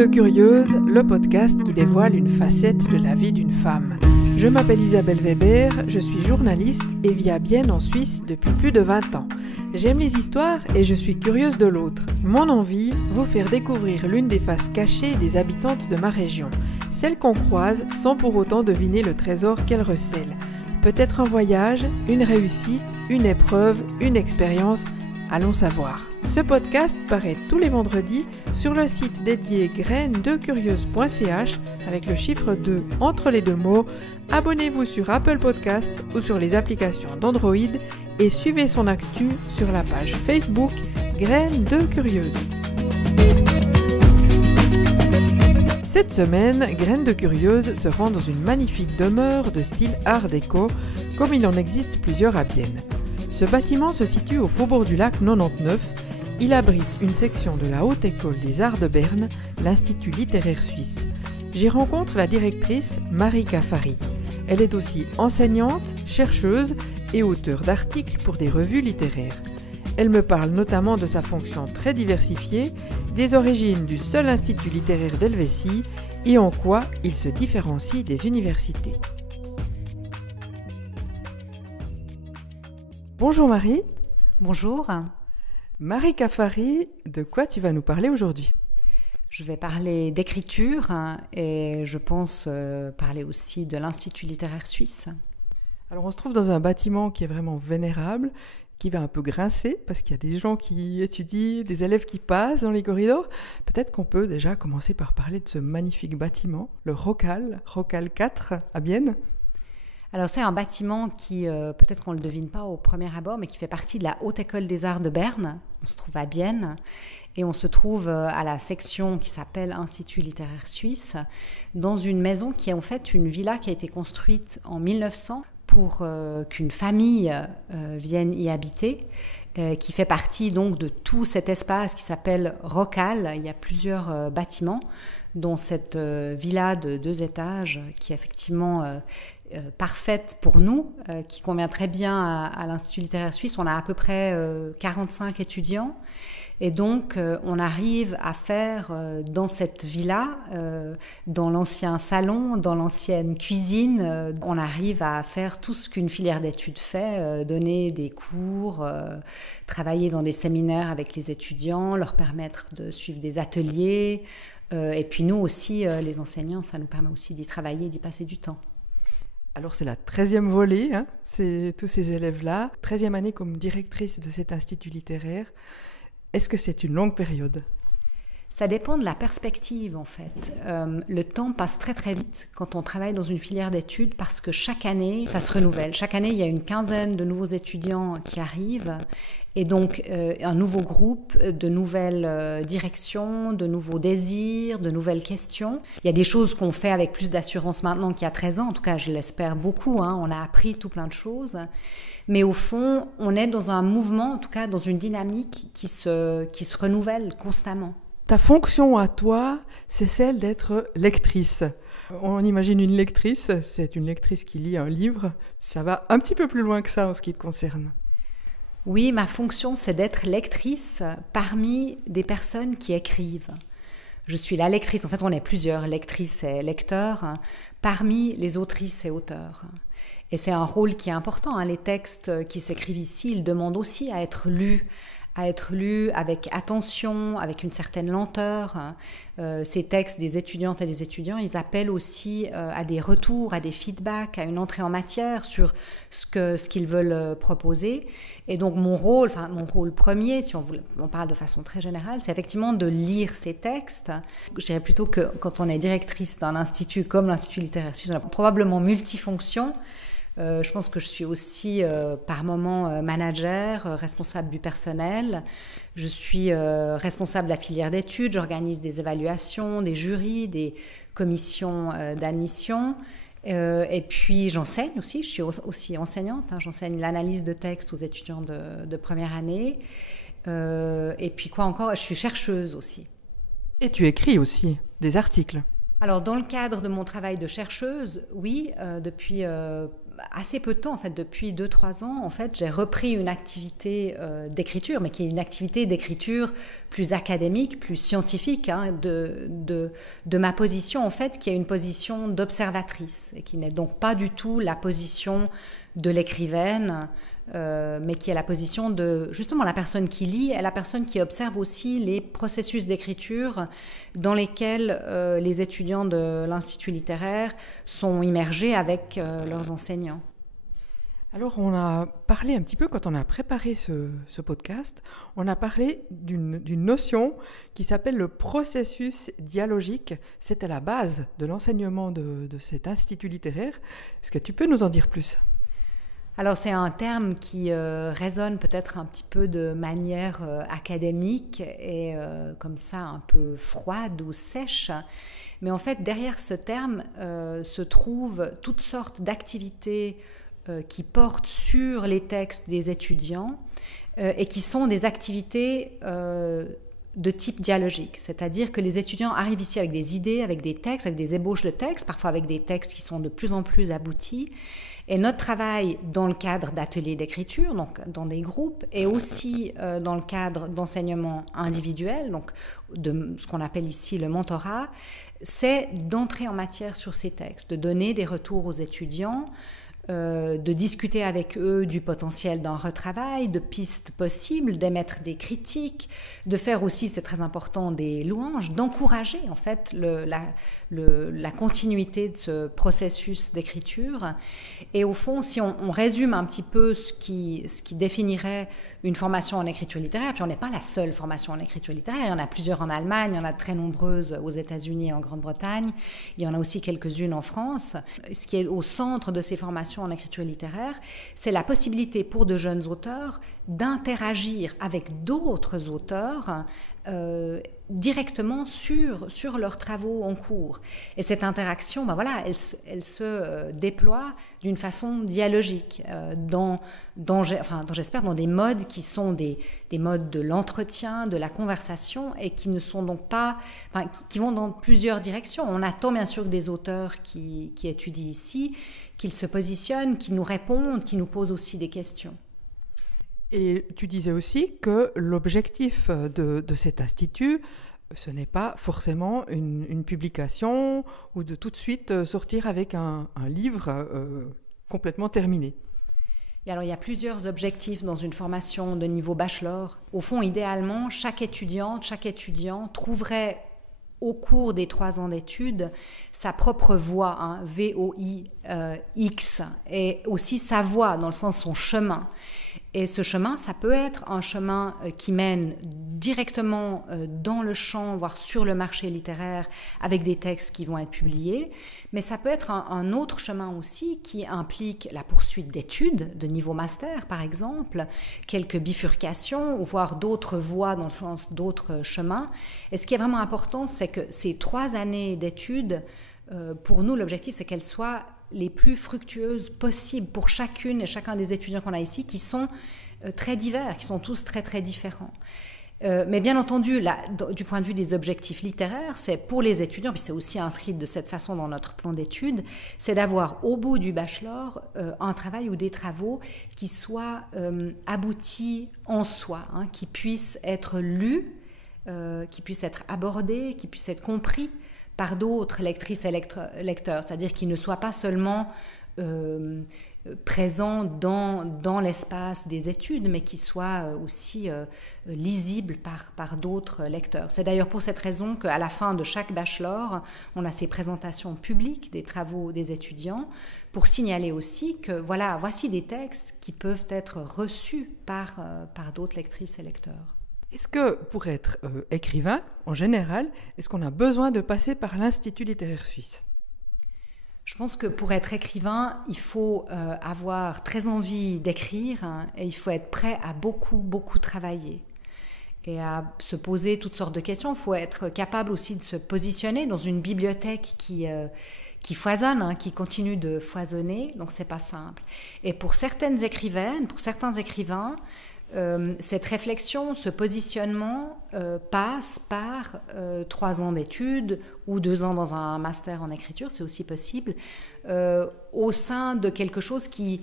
de Curieuse, le podcast qui dévoile une facette de la vie d'une femme. Je m'appelle Isabelle Weber, je suis journaliste et vis à Bienne en Suisse depuis plus de 20 ans. J'aime les histoires et je suis curieuse de l'autre. Mon envie, vous faire découvrir l'une des faces cachées des habitantes de ma région. Celles qu'on croise sans pour autant deviner le trésor qu'elles recèlent. Peut-être un voyage, une réussite, une épreuve, une expérience, allons savoir. Ce podcast paraît tous les vendredis sur le site dédié graines2curieuses.ch avec le chiffre 2 entre les deux mots. Abonnez-vous sur Apple Podcast ou sur les applications d'Android et suivez son actu sur la page Facebook Graines de Curieuses. Cette semaine, Graines de Curieuses se rend dans une magnifique demeure de style art déco, comme il en existe plusieurs à Bienne. Ce bâtiment se situe au faubourg du Lac 99. Il abrite une section de la Haute École des Arts de Berne, l'Institut littéraire suisse. J'y rencontre la directrice Marie Cafari. Elle est aussi enseignante, chercheuse et auteure d'articles pour des revues littéraires. Elle me parle notamment de sa fonction très diversifiée, des origines du seul institut littéraire d'Helvétie et en quoi il se différencie des universités. Bonjour Marie. Bonjour. Marie Cafari, de quoi tu vas nous parler aujourd'hui ? Je vais parler d'écriture et je pense parler aussi de l'Institut littéraire suisse. Alors on se trouve dans un bâtiment qui est vraiment vénérable, qui va un peu grincer parce qu'il y a des gens qui étudient, des élèves qui passent dans les corridors. Peut-être qu'on peut déjà commencer par parler de ce magnifique bâtiment, le Rocal 4 à Bienne. Alors c'est un bâtiment qui, peut-être qu'on ne le devine pas au premier abord, mais qui fait partie de la Haute École des Arts de Berne. On se trouve à Bienne et on se trouve à la section qui s'appelle Institut littéraire suisse, dans une maison qui est en fait une villa qui a été construite en 1900 pour qu'une famille vienne y habiter, qui fait partie donc de tout cet espace qui s'appelle Rocal. Il y a plusieurs bâtiments, dont cette villa de 2 étages qui est effectivement parfaite pour nous, qui convient très bien à l'Institut littéraire suisse. On a à peu près 45 étudiants et donc on arrive à faire dans cette villa, dans l'ancien salon, dans l'ancienne cuisine, on arrive à faire tout ce qu'une filière d'études fait, donner des cours, travailler dans des séminaires avec les étudiants, leur permettre de suivre des ateliers, et puis nous aussi, les enseignants, ça nous permet aussi d'y travailler, d'y passer du temps. Alors c'est la 13e volée, c'est tous ces élèves-là, 13e année comme directrice de cet institut littéraire. Est-ce que c'est une longue période ? Ça dépend de la perspective en fait. Le temps passe très très vite quand on travaille dans une filière d'études parce que chaque année, ça se renouvelle. Chaque année, il y a une quinzaine de nouveaux étudiants qui arrivent et donc un nouveau groupe, de nouvelles directions, de nouveaux désirs, de nouvelles questions. Il y a des choses qu'on fait avec plus d'assurance maintenant qu'il y a 13 ans, en tout cas je l'espère beaucoup, on a appris tout plein de choses. Mais au fond, on est dans un mouvement, en tout cas dans une dynamique qui se renouvelle constamment. Ta fonction à toi, c'est celle d'être lectrice. On imagine une lectrice, c'est une lectrice qui lit un livre. Ça va un petit peu plus loin que ça en ce qui te concerne. Oui, ma fonction, c'est d'être lectrice parmi des personnes qui écrivent. Je suis la lectrice, en fait on est plusieurs, lectrices et lecteurs, parmi les autrices et auteurs. Et c'est un rôle qui est important. Les textes qui s'écrivent ici, ils demandent aussi à être lus avec attention, avec une certaine lenteur. Ces textes des étudiantes et des étudiants, ils appellent aussi à des retours, à des feedbacks, à une entrée en matière sur ce qu'ils veulent proposer. Et donc mon rôle premier, si on parle de façon très générale, c'est effectivement de lire ces textes. Je dirais plutôt que quand on est directrice d'un institut comme l'Institut littéraire suisse, on a probablement multifonctions. Je pense que je suis aussi par moments manager, responsable du personnel. Je suis responsable de la filière d'études. J'organise des évaluations, des jurys, des commissions d'admission. Et puis j'enseigne aussi. Je suis aussi enseignante. J'enseigne l'analyse de texte aux étudiants de première année. Et puis quoi encore ? Je suis chercheuse aussi. Et tu écris aussi des articles. Alors dans le cadre de mon travail de chercheuse, oui, depuis assez peu de temps, en fait, depuis 2-3 ans, en fait, j'ai repris une activité d'écriture, mais qui est une activité d'écriture plus académique, plus scientifique, hein, de ma position, en fait, qui est une position d'observatrice, et qui n'est donc pas du tout la position de l'écrivaine, mais qui est la position de, justement, la personne qui lit et la personne qui observe aussi les processus d'écriture dans lesquels les étudiants de l'Institut littéraire sont immergés avec leurs enseignants. Alors, on a parlé un petit peu, quand on a préparé ce podcast, on a parlé d'une notion qui s'appelle le processus dialogique. C'est à la base de l'enseignement de cet institut littéraire. Est-ce que tu peux nous en dire plus ? Alors c'est un terme qui résonne peut-être un petit peu de manière académique et comme ça un peu froide ou sèche. Mais en fait, derrière ce terme se trouvent toutes sortes d'activités qui portent sur les textes des étudiants et qui sont des activités de type dialogique. C'est-à-dire que les étudiants arrivent ici avec des idées, avec des textes, avec des ébauches de textes, parfois avec des textes qui sont de plus en plus aboutis. Et notre travail dans le cadre d'ateliers d'écriture, donc dans des groupes, et aussi dans le cadre d'enseignement individuel, donc de ce qu'on appelle ici le mentorat, c'est d'entrer en matière sur ces textes, de donner des retours aux étudiants, de discuter avec eux du potentiel d'un retravail, de pistes possibles, d'émettre des critiques, de faire aussi, c'est très important, des louanges, d'encourager en fait la continuité de ce processus d'écriture. Et au fond, si on résume un petit peu ce qui définirait une formation en écriture littéraire, puis on n'est pas la seule formation en écriture littéraire, il y en a plusieurs en Allemagne, il y en a très nombreuses aux États-Unis et en Grande-Bretagne, il y en a aussi quelques-unes en France. Ce qui est au centre de ces formations en écriture littéraire, c'est la possibilité pour de jeunes auteurs d'interagir avec d'autres auteurs directement sur leurs travaux en cours. Et cette interaction, elle se déploie d'une façon dialogique, j'espère, dans des modes qui sont des modes de l'entretien, de la conversation, et qui ne sont donc pas, qui vont dans plusieurs directions. On attend bien sûr des auteurs qui étudient ici, qu'ils se positionnent, qu'ils nous répondent, qu'ils nous posent aussi des questions. Et tu disais aussi que l'objectif de cet institut, ce n'est pas forcément une publication ou de tout de suite sortir avec un livre complètement terminé. Et alors, il y a plusieurs objectifs dans une formation de niveau bachelor. Au fond, idéalement, chaque étudiant trouverait au cours des 3 ans d'études sa propre voie, V-O-I-X, et aussi sa voie, dans le sens son chemin. Et ce chemin, ça peut être un chemin qui mène directement dans le champ, voire sur le marché littéraire, avec des textes qui vont être publiés, mais ça peut être un autre chemin aussi qui implique la poursuite d'études de niveau master, par exemple, quelques bifurcations, ou voire d'autres voies dans le sens d'autres chemins. Et ce qui est vraiment important, c'est que ces 3 années d'études, pour nous, l'objectif, c'est qu'elles soient les plus fructueuses possibles pour chacune et chacun des étudiants qu'on a ici, qui sont très divers, qui sont tous très très différents. Mais bien entendu, du point de vue des objectifs littéraires, c'est pour les étudiants, puis c'est aussi inscrit de cette façon dans notre plan d'études, c'est d'avoir au bout du bachelor un travail ou des travaux qui soient aboutis en soi, qui puissent être lus, qui puissent être abordés, qui puissent être compris par d'autres lectrices et lecteurs, c'est-à-dire qu'ils ne soient pas seulement présents dans l'espace des études, mais qu'ils soient aussi lisibles par d'autres lecteurs. C'est d'ailleurs pour cette raison qu'à la fin de chaque bachelor, on a ces présentations publiques des travaux des étudiants pour signaler aussi que voici des textes qui peuvent être reçus par d'autres lectrices et lecteurs. Est-ce que pour être écrivain, en général, est-ce qu'on a besoin de passer par l'Institut littéraire suisse ? Je pense que pour être écrivain, il faut avoir très envie d'écrire et il faut être prêt à beaucoup, beaucoup travailler et à se poser toutes sortes de questions. Il faut être capable aussi de se positionner dans une bibliothèque qui foisonne, qui continue de foisonner, donc c'est pas simple. Et pour certaines écrivaines, pour certains écrivains, cette réflexion, ce positionnement passe par 3 ans d'études ou 2 ans dans un master en écriture, c'est aussi possible, au sein de quelque chose qui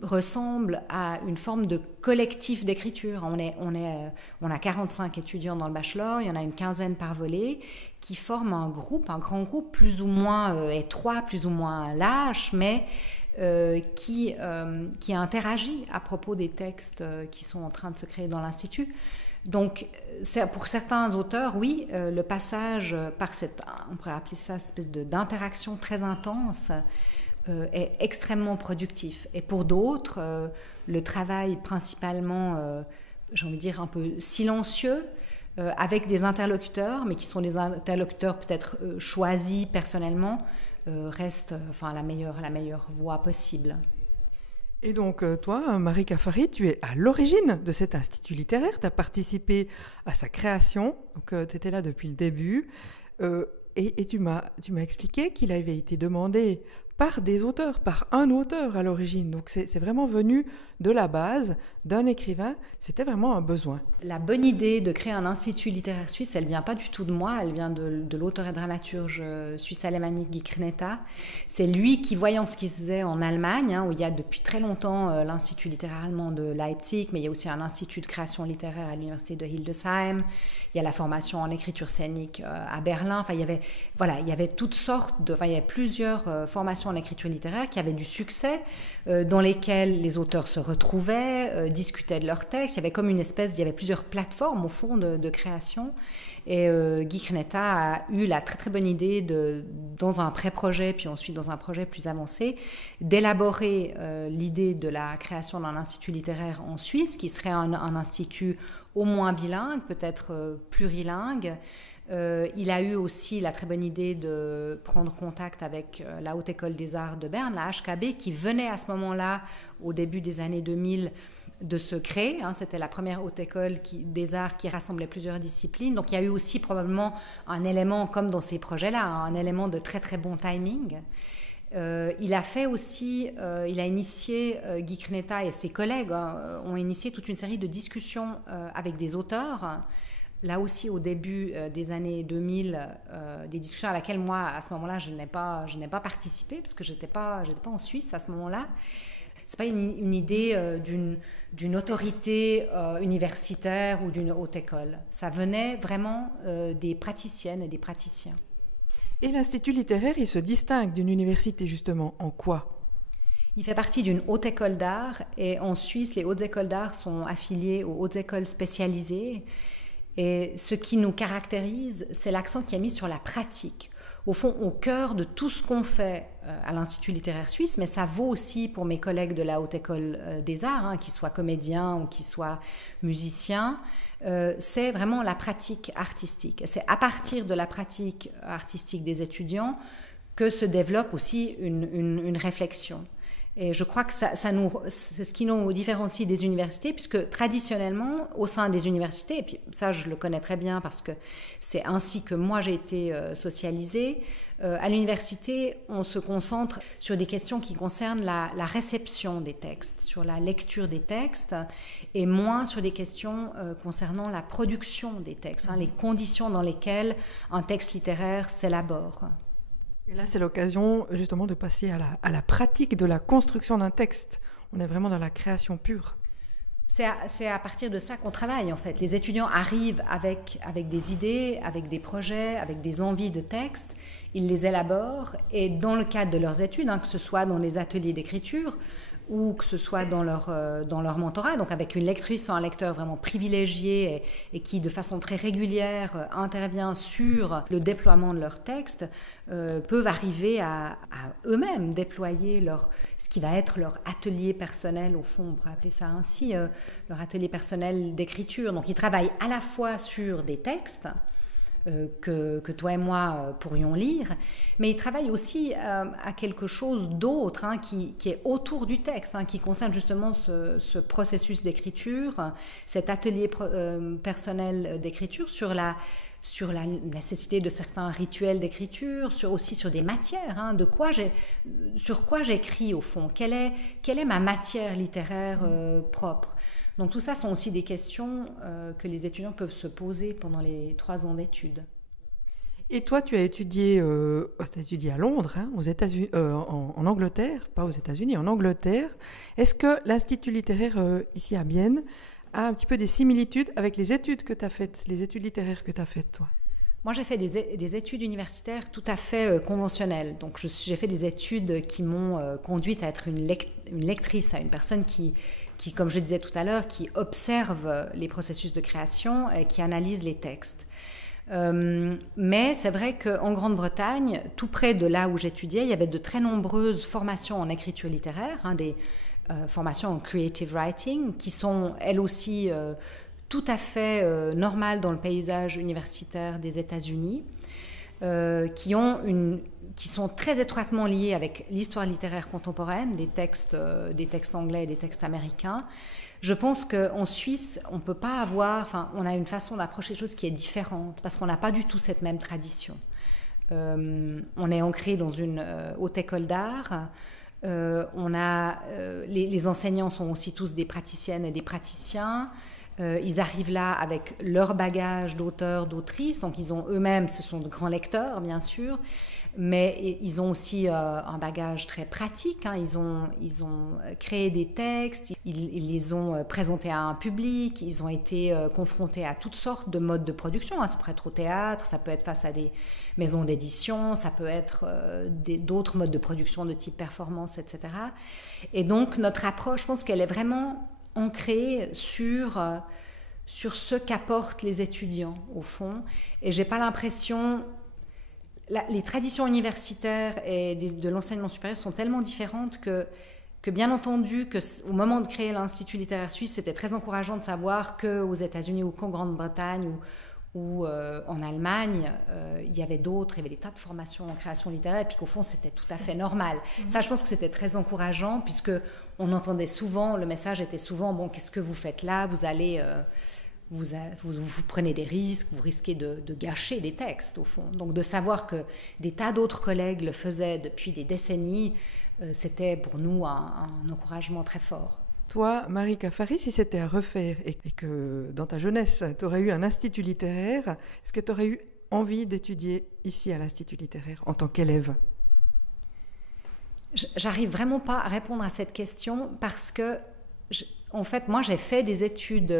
ressemble à une forme de collectif d'écriture. On a 45 étudiants dans le bachelor, il y en a une quinzaine par volet, qui forment un grand groupe plus ou moins étroit, plus ou moins lâche, mais qui interagit à propos des textes qui sont en train de se créer dans l'Institut. Donc, pour certains auteurs, oui, le passage par on pourrait appeler ça une espèce d'interaction très intense, est extrêmement productif. Et pour d'autres, le travail principalement, j'ai envie de dire, un peu silencieux, avec des interlocuteurs, mais qui sont des interlocuteurs peut-être choisis personnellement, reste la meilleure voie possible. Et donc, toi, Marika Farid, tu es à l'origine de cet institut littéraire, tu as participé à sa création, donc tu étais là depuis le début, et tu m'as expliqué qu'il avait été demandé par des auteurs, par un auteur à l'origine. Donc c'est vraiment venu de la base, d'un écrivain, c'était vraiment un besoin. La bonne idée de créer un institut littéraire suisse, elle ne vient pas du tout de moi, elle vient de l'auteur et dramaturge suisse-alémanique Guy Kreneta. C'est lui qui, voyant ce qui se faisait en Allemagne, où il y a depuis très longtemps l'Institut littéraire allemand de Leipzig, mais il y a aussi un institut de création littéraire à l'université de Hildesheim, il y a la formation en écriture scénique à Berlin, il y avait toutes sortes il y avait plusieurs formations en écriture littéraire qui avaient du succès, dans lesquelles les auteurs se retrouvaient, discutaient de leurs textes. Il y avait plusieurs plateformes au fond de création. Et Guy Kreneta a eu la très très bonne idée dans un pré-projet, puis ensuite dans un projet plus avancé, d'élaborer l'idée de la création d'un institut littéraire en Suisse, qui serait un institut au moins bilingue, peut-être plurilingue. Il a eu aussi la très bonne idée de prendre contact avec la Haute École des Arts de Berne, la HKB, qui venait à ce moment-là, au début des années 2000, de se créer. C'était la première haute école des arts qui rassemblait plusieurs disciplines. Donc il y a eu aussi probablement un élément, comme dans ces projets-là, un élément de très très bon timing. Il a initié, Guy Kreneta et ses collègues ont initié toute une série de discussions avec des auteurs. Là aussi, au début des années 2000, des discussions à laquelle moi, à ce moment-là, je n'ai pas participé parce que j'étais pas en Suisse à ce moment-là. C'est pas une idée d'une autorité universitaire ou d'une haute école. Ça venait vraiment des praticiennes et des praticiens. Et l'Institut littéraire, il se distingue d'une université justement en quoi ? Il fait partie d'une haute école d'art et en Suisse, les hautes écoles d'art sont affiliées aux hautes écoles spécialisées. Et ce qui nous caractérise, c'est l'accent qui est mis sur la pratique. Au fond, au cœur de tout ce qu'on fait à l'Institut littéraire suisse, mais ça vaut aussi pour mes collègues de la Haute École des Arts, qu'ils soient comédiens ou qu'ils soient musiciens, c'est vraiment la pratique artistique. Et c'est à partir de la pratique artistique des étudiants que se développe aussi une réflexion. Et je crois que c'est ce qui nous différencie des universités, puisque traditionnellement, au sein des universités, et puis ça je le connais très bien parce que c'est ainsi que moi j'ai été socialisée, à l'université on se concentre sur des questions qui concernent la réception des textes, sur la lecture des textes, et moins sur des questions concernant la production des textes, les conditions dans lesquelles un texte littéraire s'élabore. Et là, c'est l'occasion justement de passer à la pratique de la construction d'un texte. On est vraiment dans la création pure. C'est à partir de ça qu'on travaille en fait. Les étudiants arrivent avec des idées, avec des projets, avec des envies de texte. Ils les élaborent et dans le cadre de leurs études, que ce soit dans les ateliers d'écriture ou que ce soit dans leur mentorat, donc avec une lectrice ou un lecteur vraiment privilégié et qui de façon très régulière intervient sur le déploiement de leurs textes, peuvent arriver à eux-mêmes déployer ce qui va être leur atelier personnel, au fond on pourrait appeler ça ainsi, leur atelier personnel d'écriture. Donc ils travaillent à la fois sur des textes que toi et moi pourrions lire, mais il travaille aussi à quelque chose d'autre qui est autour du texte, qui concerne justement ce processus d'écriture, cet atelier personnel d'écriture sur la nécessité de certains rituels d'écriture, aussi sur des matières, sur quoi j'écris au fond, quelle est ma matière littéraire propre. Donc tout ça sont aussi des questions que les étudiants peuvent se poser pendant les 3 ans d'études. Et toi, tu as étudié à Londres, hein, aux États-Unis, en Angleterre, pas aux États-Unis, en Angleterre. Est-ce que l'Institut littéraire ici à Bienne a un petit peu des similitudes avec les études que tu as faites, les études littéraires que tu as faites, toi? Moi, j'ai fait des études universitaires tout à fait conventionnelles. Donc, j'ai fait des études qui m'ont conduite à être une lectrice, à une personne qui, comme je disais tout à l'heure, qui observe les processus de création et qui analyse les textes. Mais c'est vrai qu'en Grande-Bretagne, tout près de là où j'étudiais, il y avait de très nombreuses formations en écriture littéraire, hein, des formations en creative writing, qui sont elles aussi tout à fait normales dans le paysage universitaire des États-Unis, qui sont très étroitement liées avec l'histoire littéraire contemporaine, des textes anglais et des textes américains. Je pense qu'en Suisse, on peut pas avoir, on a une façon d'approcher les choses qui est différente, parce qu'on n'a pas du tout cette même tradition. On est ancré dans une haute école d'art. Les enseignants sont aussi tous des praticiennes et des praticiens. Ils arrivent là avec leur bagage d'auteurs, d'autrices, donc ils ont eux-mêmes, ce sont de grands lecteurs bien sûr, mais ils ont aussi un bagage très pratique, hein. Ils ont créé des textes, ils les ont présentés à un public, ils ont été confrontés à toutes sortes de modes de production, hein. Ça peut être au théâtre, ça peut être face à des maisons d'édition, ça peut être d'autres modes de production de type performance, etc. Et donc notre approche, je pense qu'elle est vraiment ancrée sur ce qu'apportent les étudiants au fond, et j'ai pas l'impression, les traditions universitaires et de l'enseignement supérieur sont tellement différentes que bien entendu au moment de créer l'Institut littéraire suisse, c'était très encourageant de savoir qu'aux États-Unis ou qu'en Grande-Bretagne ou en Allemagne, il y avait des tas de formations en création littéraire, et puis qu'au fond c'était tout à fait normal. Ça, je pense que c'était très encourageant, puisque on entendait souvent, le message était souvent, bon, qu'est-ce que vous faites là, vous allez vous prenez des risques, vous risquez de gâcher des textes au fond. Donc de savoir que des tas d'autres collègues le faisaient depuis des décennies, c'était pour nous un encouragement très fort. Toi, Marie Cafari, si c'était à refaire et que dans ta jeunesse, tu aurais eu un institut littéraire, est-ce que tu aurais eu envie d'étudier ici à l'Institut littéraire en tant qu'élève? J'arrive vraiment pas à répondre à cette question parce que, en fait, moi j'ai fait des études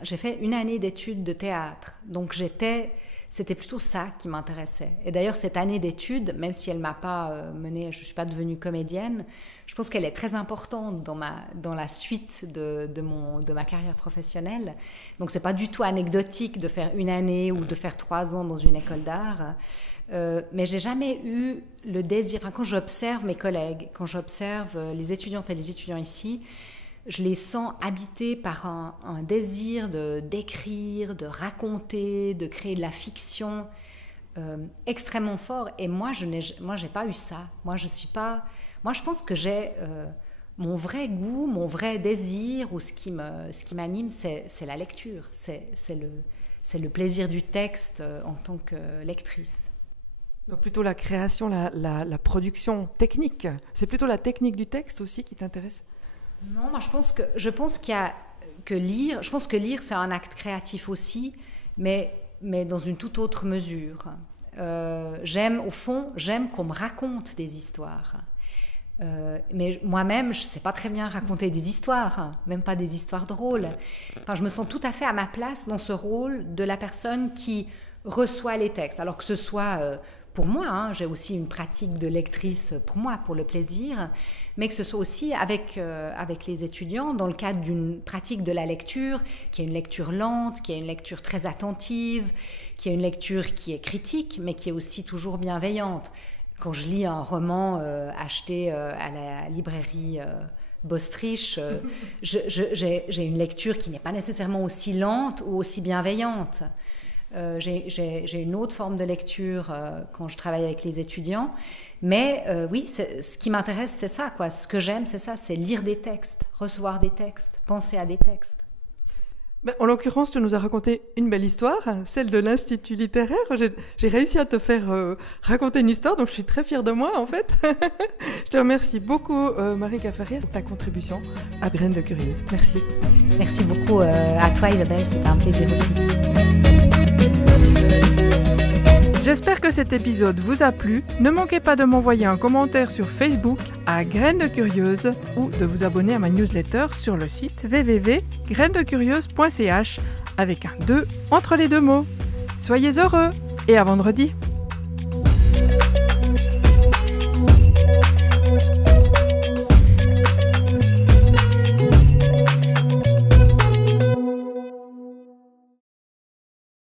j'ai fait une année d'études de théâtre, donc c'était plutôt ça qui m'intéressait. Et d'ailleurs, cette année d'études, même si elle m'a pas menée, je suis pas devenue comédienne, je pense qu'elle est très importante dans la suite de ma carrière professionnelle. Donc c'est pas du tout anecdotique de faire une année ou de faire 3 ans dans une école d'art. Mais j'ai jamais eu le désir, quand j'observe mes collègues, quand j'observe les étudiantes et les étudiants ici, je les sens habités par un désir d'écrire, de raconter, de créer de la fiction extrêmement fort. Et moi, j'ai pas eu ça. Moi, je pense que j'ai mon vrai goût, mon vrai désir, ou ce qui m'anime, c'est la lecture. C'est le plaisir du texte en tant que lectrice. Donc plutôt la création, la production technique. C'est plutôt la technique du texte aussi qui t'intéresse? Non, moi je pense qu'il y a que lire. Je pense que lire c'est un acte créatif aussi, mais dans une toute autre mesure. J'aime qu'on me raconte des histoires. Mais moi-même, je ne sais pas très bien raconter des histoires, hein, même pas des histoires drôles. Enfin, je me sens tout à fait à ma place dans ce rôle de la personne qui reçoit les textes. Alors que ce soit pour moi, hein, j'ai aussi une pratique de lectrice pour moi, pour le plaisir, mais que ce soit aussi avec les étudiants dans le cadre d'une pratique de la lecture, qui est une lecture lente, qui est une lecture très attentive, qui est une lecture qui est critique, mais qui est aussi toujours bienveillante. Quand je lis un roman acheté à la librairie Bostrich, j'ai une lecture qui n'est pas nécessairement aussi lente ou aussi bienveillante. J'ai une autre forme de lecture quand je travaille avec les étudiants, mais oui, ce qui m'intéresse, c'est ça, quoi. Ce que j'aime, c'est ça, c'est lire des textes, recevoir des textes, penser à des textes. En l'occurrence, tu nous as raconté une belle histoire, celle de l'Institut littéraire. J'ai réussi à te faire raconter une histoire, donc je suis très fière de moi en fait. Je te remercie beaucoup Marie Cafarier pour ta contribution à Graines de Curieuse. Merci. Merci beaucoup à toi Isabelle, c'était un plaisir aussi. J'espère que cet épisode vous a plu. Ne manquez pas de m'envoyer un commentaire sur Facebook à Graines de Curieuse ou de vous abonner à ma newsletter sur le site www.grainesdecurieuse.ch avec un 2 entre les deux mots. Soyez heureux et à vendredi.